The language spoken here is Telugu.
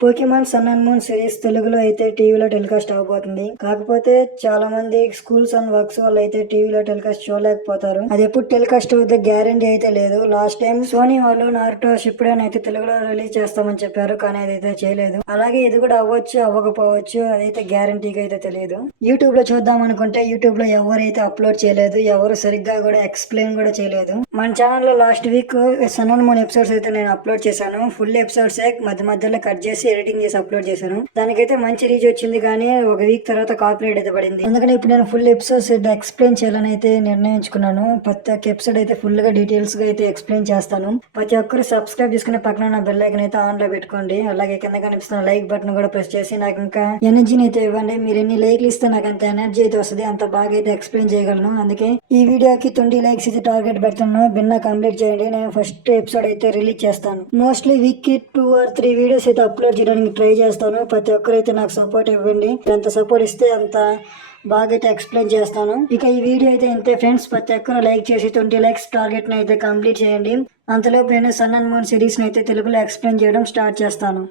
Pokemon sun and moon series తెలుగులో అయితే టీవీలో టెలికాస్ట్ అవబోతుంది. కాకపోతే చాలా మంది స్కూల్స్ అండ్ వర్క్స్ వల్ల అయితే టీవీలో టెలికాస్ట్ చూడలేకపోతారు. అది ఎప్పుడు టెలికాస్ట్ అవుతే గ్యారంటీ అయితే లేదు. లాస్ట్ టైం సోనీ వాళ్ళు నారుటో షిప్పుడెన్ అయితే తెలుగులో రిలీజ్ చేస్తామని చెప్పారు, కానీ అదైతే చేయలేదు. అలాగే ఇది కూడా అవ్వచ్చు అవ్వకపోవచ్చు, అదైతే గ్యారంటీగా అయితే తెలియదు. యూట్యూబ్ లో చూద్దాం అనుకుంటే యూట్యూబ్ లో ఎవరైతే అప్లోడ్ చేయలేదు, ఎవరు సరిగ్గా కూడా ఎక్స్ప్లెయిన్ కూడా చేయలేదు. మన ఛానల్ లో last week sun and moon episodes అయితే నేను అప్లోడ్ చేశాను. ఫుల్ ఎపిసోడ్స్ మధ్య మధ్యలో కట్ చేసి ఎడిటింగ్ చేసి అప్లోడ్ చేశాను. దానికైతే మంచి రీచ్ వచ్చింది, కానీ ఒక వీక్ తర్వాత కాపీరైట్ అయితే పడింది. అందుకని ఇప్పుడు నేను ఫుల్ ఎపిసోడ్స్ ఎక్స్ప్లెయిన్ చేయాలని అయితే నిర్ణయించుకున్నాను. ప్రతి ఒక్క ఎపిసోడ్ అయితే ఫుల్ గా డీటెయిల్స్ గా అయితే ఎక్స్ప్లెయిన్ చేస్తాను. ప్రతి ఒక్కరు సబ్స్క్రైబ్ చేసుకునే పక్కన నా బెల్ ఐకాన్ అయితే ఆన్ లో పెట్టుకోండి. అలాగే కింద కనిపిస్తున్న లైక్ బటన్ కూడా ప్రెస్ చేసి నాకు ఇంకా ఎనర్జీని అయితే ఇవ్వండి. మీరు ఎన్ని లైక్లు ఇస్తే నాకు అంత ఎనర్జీ అయితే వస్తుంది, అంత బాగా అయితే ఎక్స్ప్లెయిన్ చేయగలను. అందుకే ఈ వీడియోకి 20 లైక్స్ అయితే టార్గెట్ పెడుతున్నాను. బిన్నా కంప్లీట్ చేయండి. నేను ఫస్ట్ ఎపిసోడ్ అయితే రిలీజ్ చేస్తాను. మోస్ట్లీ వీక్ కి 2 or 3 వీడియోస్ అయితే అప్లోడ్ చేయడానికి ట్రై చేస్తాను. ప్రతి ఒక్కరైతే నాకు సపోర్ట్ ఇవ్వండి. ఎంత సపోర్ట్ ఇస్తే అంత బాగా అయితే ఎక్స్ప్లెయిన్ చేస్తాను. ఇక ఈ వీడియో అయితే ఇంతే ఫ్రెండ్స్. ప్రతి ఒక్కరు లైక్ చేసి 20 లైక్స్ టార్గెట్ ని అయితే కంప్లీట్ చేయండి. అంతలోపు నేను సన్ అండ్ మూన్ సిరీస్ ని అయితే తెలుగులో ఎక్స్ప్లెయిన్ చేయడం స్టార్ట్ చేస్తాను.